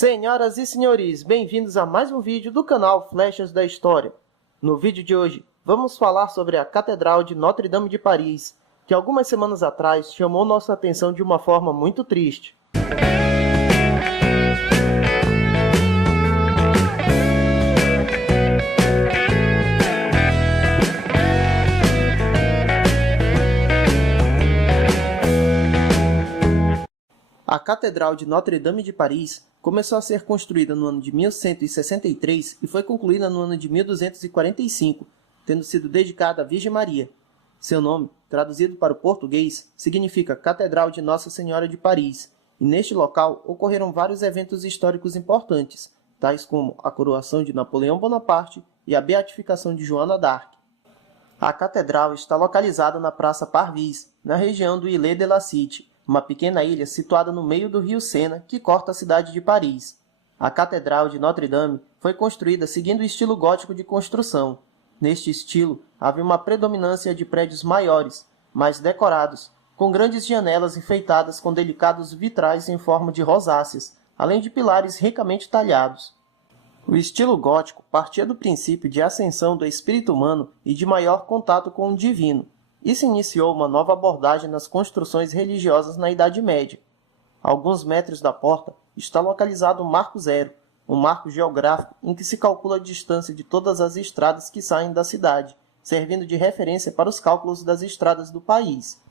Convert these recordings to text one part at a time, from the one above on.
Senhoras e senhores, bem-vindos a mais um vídeo do canal Flechas da História. No vídeo de hoje, vamos falar sobre a Catedral de Notre-Dame de Paris, que algumas semanas atrás chamou nossa atenção de uma forma muito triste. A Catedral de Notre-Dame de Paris começou a ser construída no ano de 1163 e foi concluída no ano de 1245, tendo sido dedicada à Virgem Maria. Seu nome, traduzido para o português, significa Catedral de Nossa Senhora de Paris, e neste local ocorreram vários eventos históricos importantes, tais como a coroação de Napoleão Bonaparte e a beatificação de Joana d'Arc. A catedral está localizada na Praça Parvis, na região do Île-de-la-Cité, uma pequena ilha situada no meio do rio Sena, que corta a cidade de Paris. A Catedral de Notre-Dame foi construída seguindo o estilo gótico de construção. Neste estilo, havia uma predominância de prédios maiores, mais decorados, com grandes janelas enfeitadas com delicados vitrais em forma de rosáceas, além de pilares ricamente talhados. O estilo gótico partia do princípio de ascensão do espírito humano e de maior contato com o divino. E se iniciou uma nova abordagem nas construções religiosas na Idade Média. A alguns metros da porta está localizado o Marco Zero, um marco geográfico em que se calcula a distância de todas as estradas que saem da cidade, servindo de referência para os cálculos das estradas do país.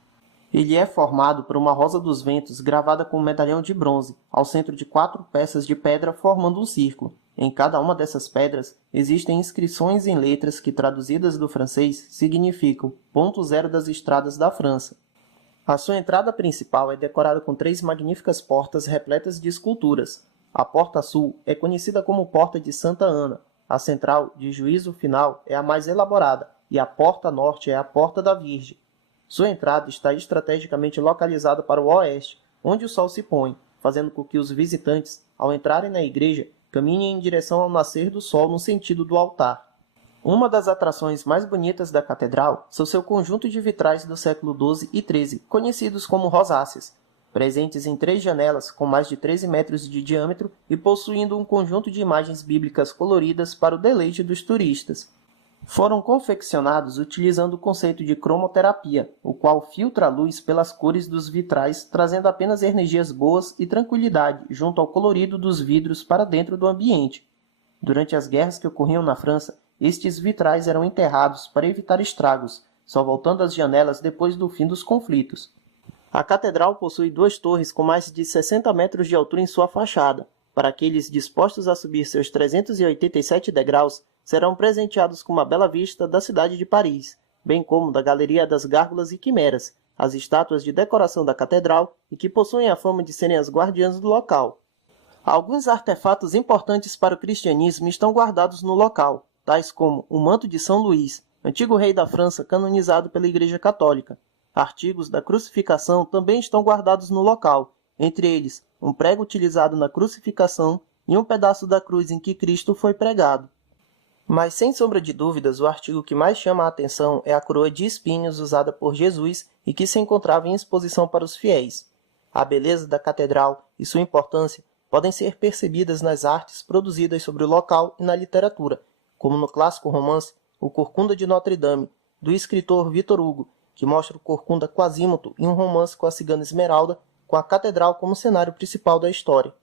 Ele é formado por uma rosa dos ventos gravada com um medalhão de bronze, ao centro de 4 peças de pedra formando um círculo. Em cada uma dessas pedras existem inscrições em letras que, traduzidas do francês, significam ponto zero das estradas da França. A sua entrada principal é decorada com 3 magníficas portas repletas de esculturas. A porta sul é conhecida como Porta de Santa Ana, a central, de juízo final, é a mais elaborada, e a porta norte é a Porta da Virgem. Sua entrada está estrategicamente localizada para o oeste, onde o sol se põe, fazendo com que os visitantes, ao entrarem na igreja, caminhem em direção ao nascer do sol no sentido do altar. Uma das atrações mais bonitas da catedral são seu conjunto de vitrais do século XII e XIII, conhecidos como rosáceas, presentes em 3 janelas com mais de 13 metros de diâmetro e possuindo um conjunto de imagens bíblicas coloridas para o deleite dos turistas. Foram confeccionados utilizando o conceito de cromoterapia, o qual filtra a luz pelas cores dos vitrais, trazendo apenas energias boas e tranquilidade junto ao colorido dos vidros para dentro do ambiente. Durante as guerras que ocorriam na França, estes vitrais eram enterrados para evitar estragos, só voltando às janelas depois do fim dos conflitos. A catedral possui 2 torres com mais de 60 metros de altura em sua fachada. Para aqueles dispostos a subir seus 387 degraus, serão presenteados com uma bela vista da cidade de Paris, bem como da Galeria das Gárgulas e Quimeras, as estátuas de decoração da catedral e que possuem a fama de serem as guardiãs do local. Alguns artefatos importantes para o cristianismo estão guardados no local, tais como o manto de São Luís, antigo rei da França canonizado pela Igreja Católica. Artigos da crucificação também estão guardados no local, entre eles um prego utilizado na crucificação e um pedaço da cruz em que Cristo foi pregado. Mas, sem sombra de dúvidas, o artigo que mais chama a atenção é a coroa de espinhos usada por Jesus e que se encontrava em exposição para os fiéis. A beleza da catedral e sua importância podem ser percebidas nas artes produzidas sobre o local e na literatura, como no clássico romance O Corcunda de Notre-Dame, do escritor Victor Hugo, que mostra o Corcunda Quasímodo em um romance com a cigana Esmeralda, com a catedral como cenário principal da história.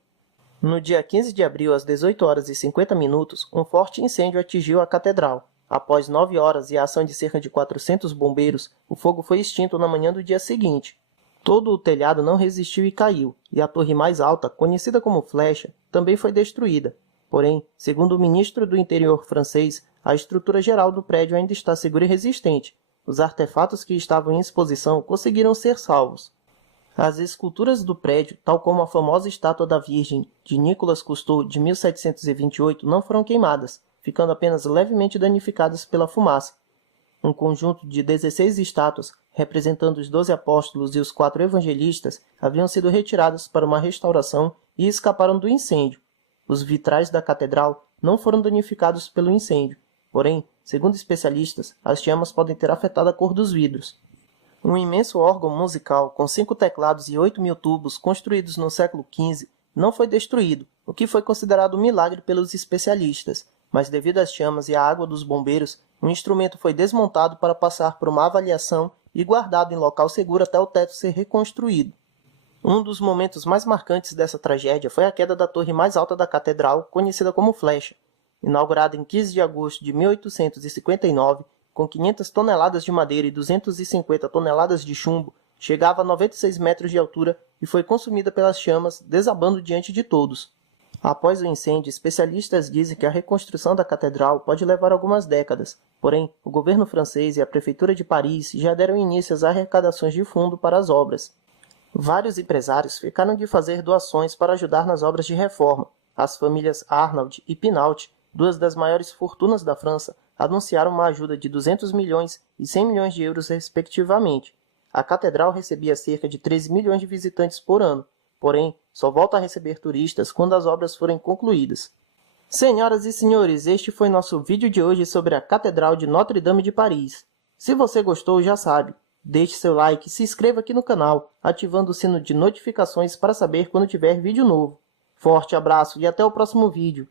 No dia 15 de abril, às 18h50, um forte incêndio atingiu a catedral. Após 9 horas e a ação de cerca de 400 bombeiros, o fogo foi extinto na manhã do dia seguinte. Todo o telhado não resistiu e caiu, e a torre mais alta, conhecida como Flecha, também foi destruída. Porém, segundo o ministro do Interior francês, a estrutura geral do prédio ainda está segura e resistente. Os artefatos que estavam em exposição conseguiram ser salvos. As esculturas do prédio, tal como a famosa estátua da Virgem de Nicolas Cousteau de 1728, não foram queimadas, ficando apenas levemente danificadas pela fumaça. Um conjunto de 16 estátuas, representando os 12 apóstolos e os 4 evangelistas, haviam sido retiradas para uma restauração e escaparam do incêndio. Os vitrais da catedral não foram danificados pelo incêndio, porém, segundo especialistas, as chamas podem ter afetado a cor dos vidros. Um imenso órgão musical com 5 teclados e 8.000 tubos construídos no século XV não foi destruído, o que foi considerado um milagre pelos especialistas, mas devido às chamas e à água dos bombeiros, o instrumento foi desmontado para passar por uma avaliação e guardado em local seguro até o teto ser reconstruído. Um dos momentos mais marcantes dessa tragédia foi a queda da torre mais alta da catedral, conhecida como Flecha. Inaugurada em 15 de agosto de 1859, com 500 toneladas de madeira e 250 toneladas de chumbo, chegava a 96 metros de altura e foi consumida pelas chamas, desabando diante de todos. Após o incêndio, especialistas dizem que a reconstrução da catedral pode levar algumas décadas, porém, o governo francês e a prefeitura de Paris já deram início às arrecadações de fundo para as obras. Vários empresários ficaram de fazer doações para ajudar nas obras de reforma. As famílias Arnault e Pinault, duas das maiores fortunas da França, anunciaram uma ajuda de 200 milhões e 100 milhões de euros respectivamente. A catedral recebia cerca de 13 milhões de visitantes por ano, porém, só volta a receber turistas quando as obras forem concluídas. Senhoras e senhores, este foi nosso vídeo de hoje sobre a Catedral de Notre-Dame de Paris. Se você gostou, já sabe, deixe seu like e se inscreva aqui no canal, ativando o sino de notificações para saber quando tiver vídeo novo. Forte abraço e até o próximo vídeo.